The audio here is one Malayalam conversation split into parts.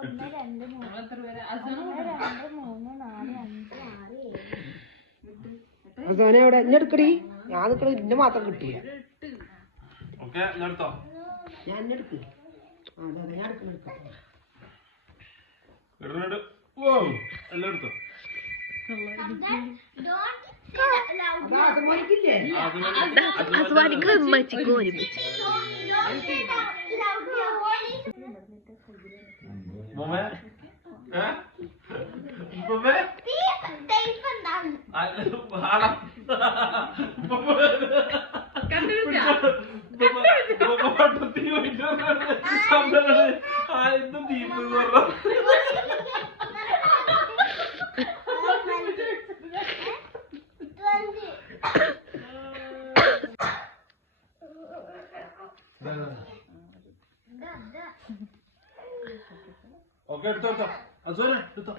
1 2 3 4 5 6 7 എവിടെ എന്നെ എടുക്കടി ഞാൻ നിക്കണ ഇന്നെ മാത്രം കിട്ടില്ല ഞാൻ എന്നെ എടുക്ക് അതെ ഞാൻ എടുക്കാം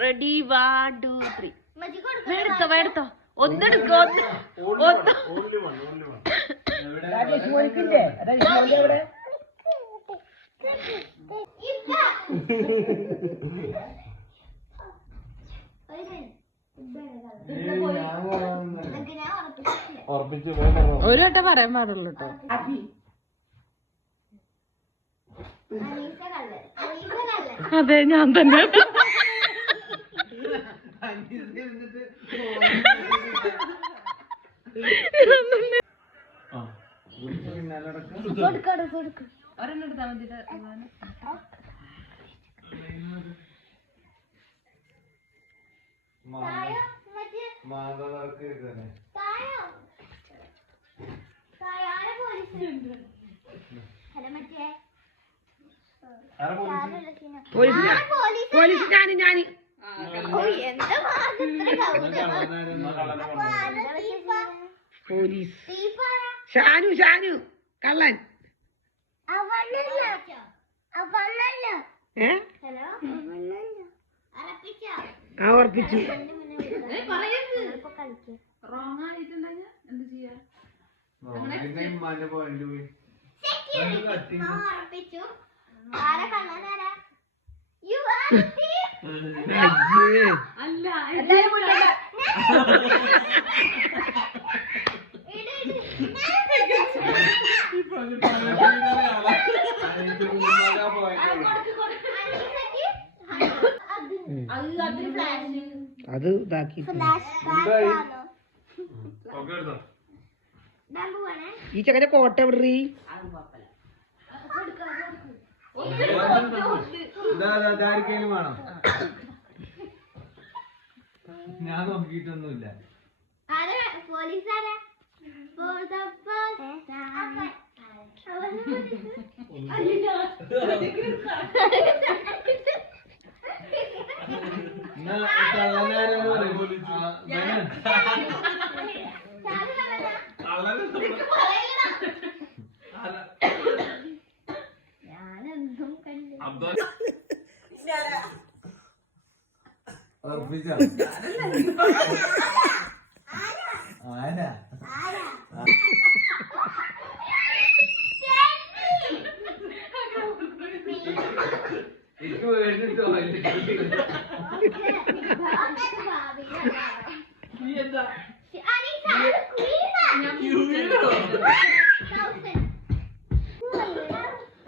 റെഡി 1 2 3 എടുത്തോ ഒന്നെടുക്കോ ഒരു വട്ടം പറയാൻ പാടുള്ളൂ കേട്ടോ. അതെ ഞാൻ തന്നെ ഒരെണ്ണെടുത്താ മതി. പോലീസ് ഞാന് പോലീസ് ഷാനു കള്ളൻ ഉറപ്പിച്ചു. റോങ് ആയിട്ടുണ്ടെങ്കിൽ എന്ത് ചെയ്യാ? അല്ല അത് ഇതാക്കി ഈ ചെക്കന്റെ കോട്ട എവിടെ വേണം? ഞാൻ നോക്കിയിട്ടൊന്നുമില്ല.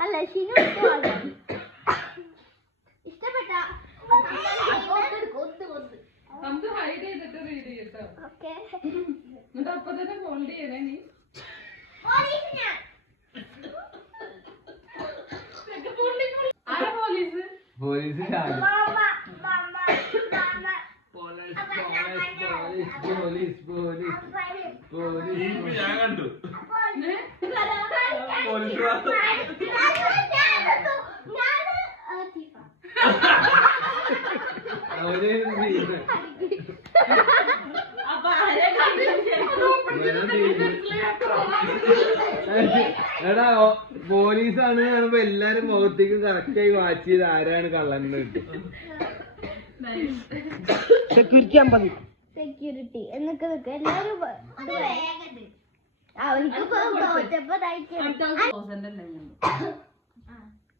അല്ല ഷിനു ഇഷ്ടപ്പെട്ട നമുക്ക് ഹൈഡ് ചെയ്തിട്ട് റീഡ് ചെയ്യട്ടോ. എന്നിട്ട് അപ്പൊ തന്നെ ഫോൾഡ് ചെയ്യണേ നീ. ആരാ പോലീസ്? പോലീസ് ഞാൻ കണ്ടു എടാ പോലീസാണ് കാണുമ്പോ എല്ലാരും മുഖത്തേക്ക് കറക്റ്റായി വാച്ച് ചെയ്ത് ആരാണ് കള്ളന്ന് കിട്ടും. സെക്യൂരിറ്റി 50 സെക്യൂരിറ്റി എന്നൊക്കെ എല്ലാരും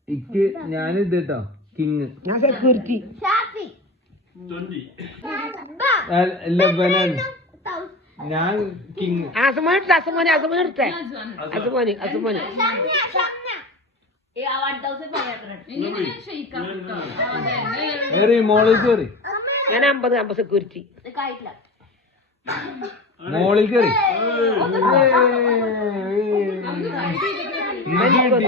ഇക്ക് ഞാനിത് കേട്ടോ കിങ്. ഞാൻ സെക്യൂരിറ്റി. ഷാഫി 20. ലബനാൻ. ഞാൻ കിങ്. അസുമോൻ എടുത്തേ അസുമോൻ എടുത്തേ അസുമോന് ഷംന എങ്ങനെ ഷെയ്ക്കാം മോളിൽ കയറി. ഞാൻ 50 സെക്യൂരിറ്റി. മോളിൽ കയറി. നല്ല കള്ള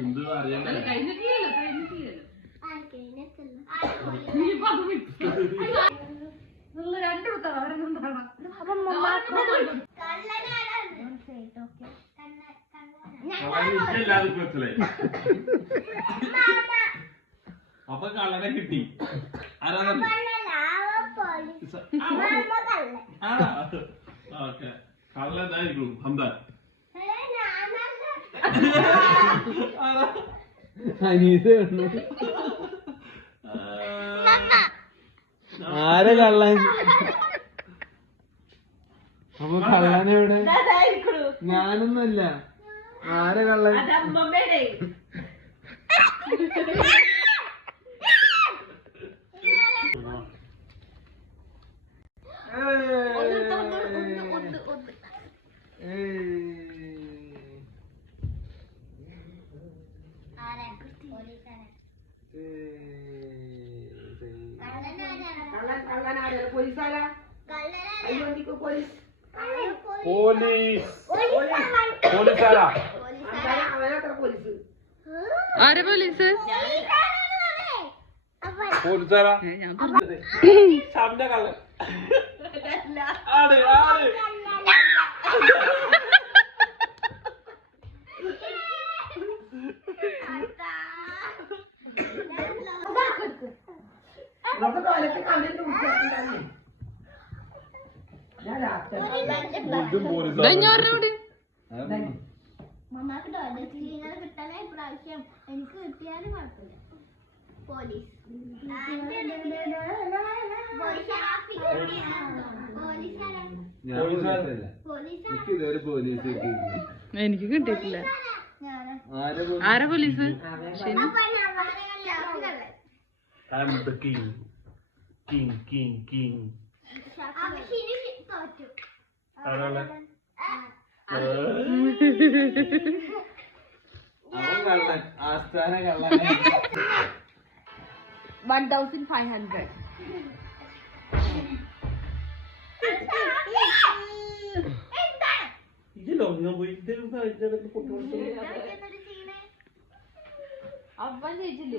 എന്ത് അറിയണ്ട. കഴിഞ്ഞിട്ടില്ലല്ലോ നീ പറഞ്ഞു രണ്ടു കൊടുത്താ അവരെന്താണ് എനിക്കില്ലാതെ മനസ്സിലായി. അപ്പൊ കള്ളനെ കിട്ടി. ആരാ ഓക്കെ കള്ളനായിരിക്കും ഹംദാൻ. അനീസ് ആരെ കള്ളൻ? അപ്പൊ കള്ളനെവിടെ? ഞാനൊന്നുമല്ല. ആരെ കള്ളൻ? പോലീസാരാ? പോലീസ് പോലീസാരാ? അവനത്ര പോലീസ്. ആരെ പോലീസ് പോലീസാരാ? ശബ്ദ കള്ളൻ. ആട് ആട് നമുക്ക് ടോയ്ലറ്റ് കണ്ടിട്ട് ഉച്ചയായിട്ടുണ്ടാവില്ലേ? ഞാൻ രാത്രി ഇതും പോലീസാ. മമ്മാക്ക് ടോയ്ലറ്റ് ക്ലീനർ കിട്ടാനേ ഇപ്രാവശ്യം എനിക്ക് കിട്ടിയാലും കുഴപ്പമില്ല. പോലീസ് എനിക്ക് ഇതുവരെ പോലീസ് കിട്ടിയില്ല. എനിക്ക് കിട്ടിയിട്ടില്ല. ആരെ police I'm the king. King, king, king. ആരാളെ? അവൻ കള്ളൻ. ആസ്ഥാന കള്ളൻ. 1500. ഇതിലോ ഞാൻ പോയി ഇതെല്ലാം പൊട്ടി അവൻ ചേച്ചില്ലേ